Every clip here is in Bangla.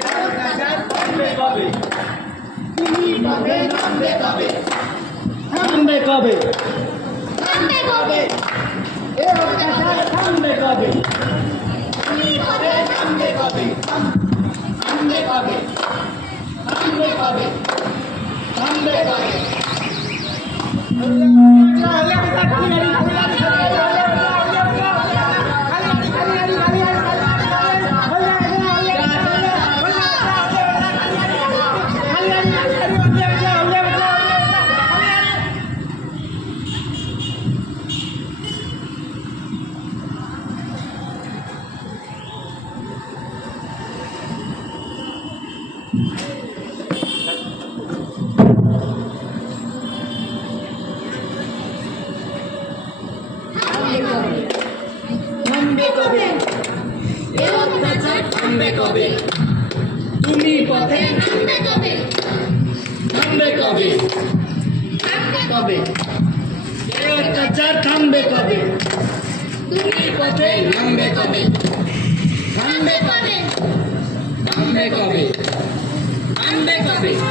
অত্যাচার থামবে কবে? তুমি কবে নামবে কবে? থামবে কবে? থামবে কবে? এ অত্যাচার থামবে কবে? তুমি কবে থামবে কবে? থামবে কবে? থামবে কবে? থামবে কবে? থামবে কবে? এ অত্যাচার থামবে কবে? তুমি পথে থামবে কবে? থামবে কবে? কবে? এ অত্যাচার থামবে কবে? তুমি পথে নামবে কবে? থামবে কবে? থামবে কবে? থামবে কবে?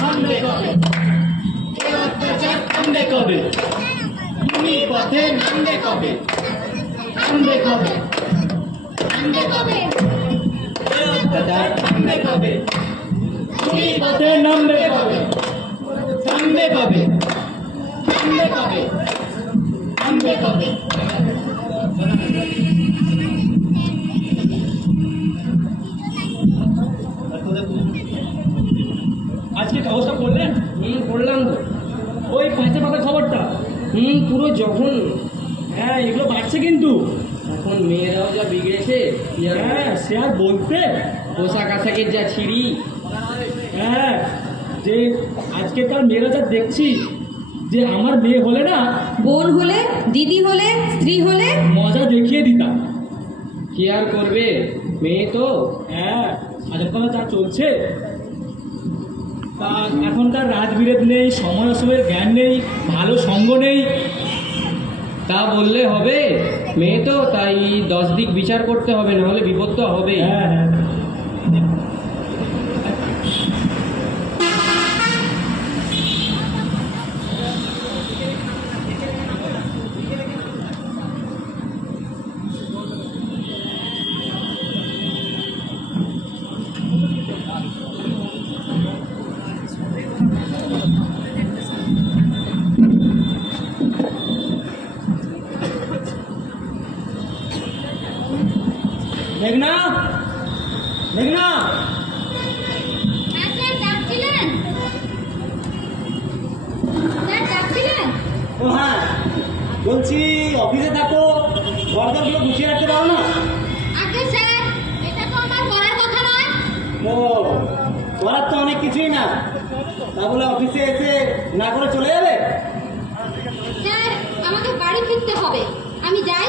থামবে কবে? এ অত্যাচার থামবে কবে? তুমি পথে নামবে কবে? থামবে কবে? থামবে কবে? এ অত্যাচার থামবে কবে? তুমি পথে নামবে কবে? থামবে কবে? থামবে কবে? থামবে কবে? আজকে খবরটা পড়লেন? পড়লাম তো। ওই পাঁচে পাতা খবরটা। পুরো যখন হ্যাঁ, এগুলো বাড়ছে কিন্তু। এখন মেয়েরাও যা বিগড়েছে কি আর হ্যাঁ, সে আর বলতে। পোশাক আশাকের যা ছিঁড়ি। হ্যাঁ, যে আজকেকার মেয়েরা যা দেখছি, যে আমার মেয়ে হলে না বোন হলে, দিদি হলে, স্ত্রী হলে মজা দেখিয়ে দিতাম। কি আর করবে, মেয়ে তো। হ্যাঁ, আজকাল যা চলছে, তা এখনকার রাজবিরেদ নেই, সময় অসময়ের জ্ঞান নেই, ভালো সঙ্গ নেই। তা বললে হবে, মেয়ে তো, তাই 10 দিক বিচার করতে হবে, নাহলে বিপদ তো হবেই। হ্যাঁ হ্যাঁ। মেঘনা, মেঘনা, স্যার ডাকছিলেন? স্যার ডাকছিলেন? ও হ্যাঁ, বলছি অফিসে থাকো, ঘরদরগুলো গুছিয়ে রাখতে পারো না? আগে স্যার, এটা তো আমার করার কথা নয়। ও, করার তো অনেক কিছুই না, তা বলে অফিসে এসে না করে চলে যাবে? স্যার, আমাকে বাড়ি ফিরতে হবে। আমি যাই।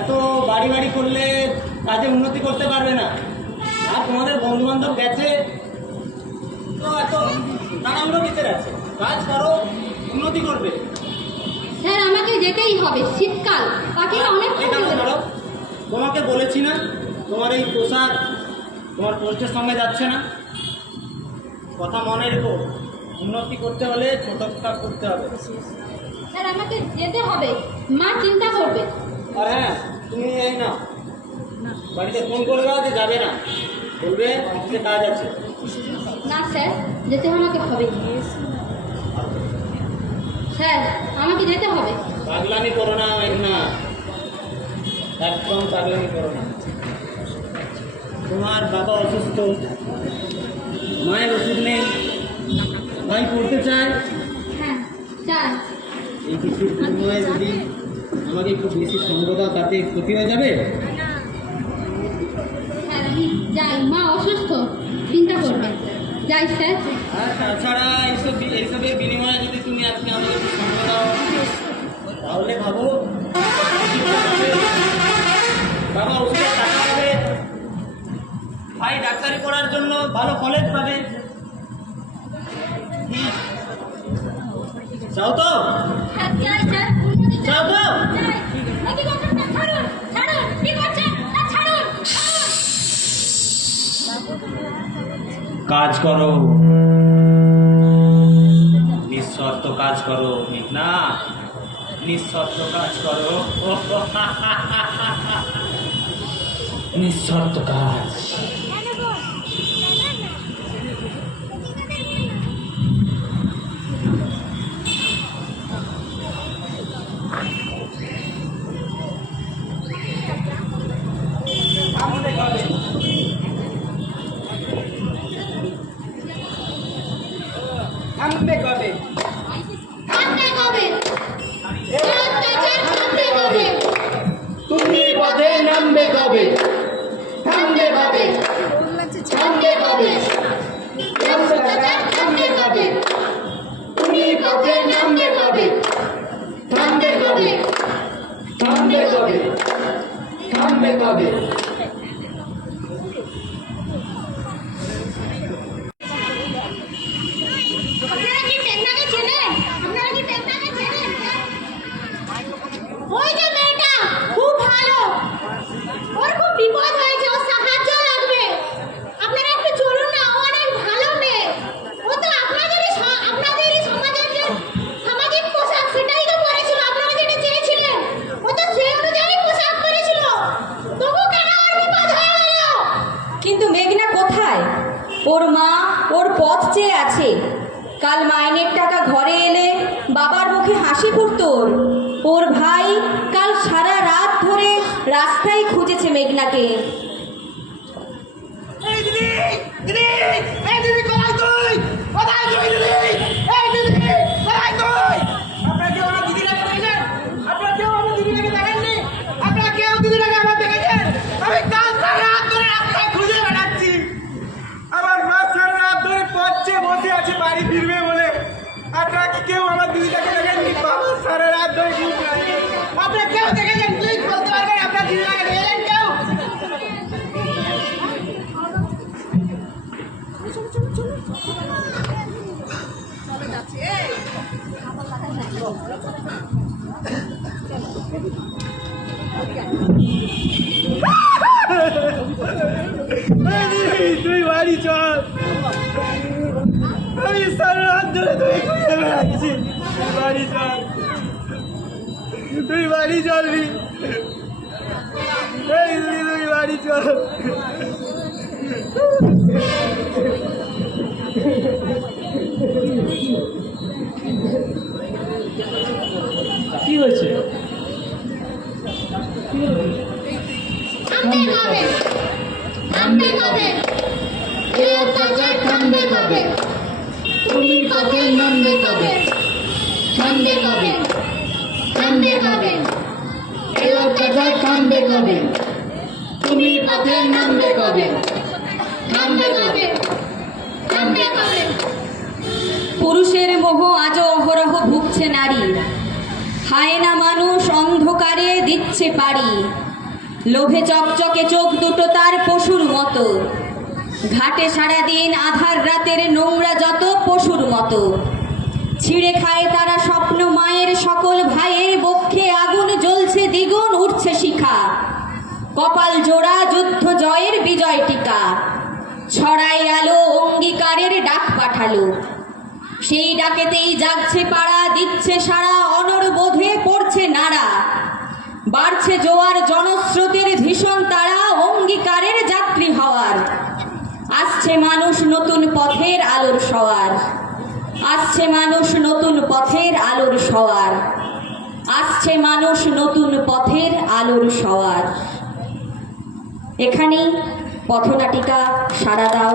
এত বাড়ি বাড়ি করলে কাজে উন্নতি করতে পারবে না। আর তোমাদের বন্ধু বান্ধব গেছে তো এত নানান ভিতরে আছে, কাজ করো, উন্নতি করবে। স্যার, আমাকে যেতেই হবে। শীতকাল, পাখিরা অনেক এটা ধরো, তোমাকে বলেছি না তোমার এই পোশাক তোমার পোস্টের সঙ্গে যাচ্ছে না। কথা মনে রেখো, উন্নতি করতে হলে ছোট কাজ করতে হবে। স্যার, আমাকে যেতে হবে। মা চিন্তা করবে। আর হ্যাঁ, তুমি এই না বাড়িতে ফোন করবে যে যাবে না, বলবে অফিসে কাজ আছে। না স্যার, যেতে আমাকে হবে। স্যার, আমাকে যেতে হবে। পাগলামি করো না মেঘনা, একদম পাগলামি করো না। তোমার বাবা অসুস্থ, মায়ের ওষুধ নেই, ভাই পড়তে চায়। হ্যাঁ, চাই। এই কিছু সময়ে যদি আমাকে একটু বেশি সঙ্গ দাও, তাতে ক্ষতি হয়ে যাবে। স্যার, আমি যাই, মা অসুস্থ, চিন্তা করবেন। যাই স্যার। আর তাছাড়া এইসবের বিনিময়ে যদি তুমি আজকে আমাকে একটু সঙ্গ দাও, তাহলে ভাবো বাবা ওষুধের টাকা পাবে, ভাই ডাক্তারি করার জন্য ভালো কলেজ পাবে। চাও তো? হ্যাঁ, যাই স্যার। চাও তো? যাই। এই কি করছেন? ছাড়ুন, ছাড়ুন, কি করছেন? ছাড়ুন। কাজ করো, নিঃস্বার্থ কাজ করো মেঘনা, নিঃস্বার্থ কাজ করো। নিঃস্বার্থ কাজ। থামবে কবে? থামবে কবে? অত্যাচার থামবে কবে? তুমি পথে নামবে কবে? থামবে কবে? থামবে কবে? অত্যাচার থামবে কবে? তুমি পথে নামবে কবে? থামবে কবে? থামবে কবে? থামবে কবে? আপনারা কি টেকনাকে চেনেন? আপনারা কি টেকনাকে চেনেন? ওই যে মেয়েটা খুব ভালো, ওর খুব বিপদ হয়েছে, ওর সাহায্য লাগবে। আপনারা একটু চলুন না, ও অনেক ভালো মেয়ে। ও তো আপনাদেরই সমাজের যে সামাজিক পোশাক সেটাই তো পরেছিল, আপনারা যেটা চেয়েছিলেন। ও তো সেই অনুযায়ী পোশাক পরেছিল, তবু কেন ওর বিপদ হয়ে গেল? কিন্তু মেঘনা কোথায়? ওর মা ওর পথ চেয়ে আছে। কাল মাইনের টাকা ঘরে এলে বাবার মুখে হাসি ফুটতো ওর। ওর ভাই কাল সারা রাত ধরে রাস্তায় খুঁজেছে মেঘনাকে। আমার মা সারা রাত ধরে পথে বসে আছে বাড়ি ফিরবে বলে। আপনারা কি কেউ আমার দিদিটাকে দেখেননি? বাবা সারা রাত ধরে ঘুরছে। আপনারা কেউ দেখেছেন? প্লিজ বলতে পারবেন আপনার দিদিটাকে দেখেছেন কেউ? তুই বাড়ি চল, আমি সারা রাত ধরে তুই খুঁজে বেড়াচ্ছি। বাড়ি চল, তুই বাড়ি চলবি। এই তুই বাড়ি চল। কি হয়েছে? থামবে কবে? থামবে কবে? এই অত্যাচার থামবে কবে? তুমি পথে নামবে কবে? থামবে কবে? থামবে কবে? এই অত্যাচার থামবে কবে? তুমি পথে নামবে কবে? থামবে কবে? থামবে কবে? পুরুষের মোহ আজও অহরহ ভুগছে নারী। হায়না মানুষ অন্ধকারে দিচ্ছে পাড়ি। লোভে চকচকে চোখ দুটো তার পশুর মতো। ঘাটে সারাদিন আধার রাতের নোংরা যত পশুর মতো। ছিঁড়ে খায় তারা স্বপ্ন মায়ের সকল ভাইয়ের বক্ষে আগুন জ্বলছে দ্বিগুণ উঠছে শিখা। কপাল জোড়া যুদ্ধ জয়ের বিজয় টিকা। ছড়াই আলো অঙ্গীকারের ডাক পাঠালো। সেই ডাকেতেই জাগছে পাড়া, দিচ্ছে সারা, অনরবোধে পড়ছে নাড়া। বাড়ছে জোয়ার জনস্রোতের ভীষণ তারা, অঙ্গী আসছে মানুষ নতুন পথের আলোর সওয়ার, আসছে মানুষ নতুন পথের আলোর সওয়ার, আসছে মানুষ নতুন পথের আলোর সওয়ার। এখানেই পথনাটিকা সাড়া দাও।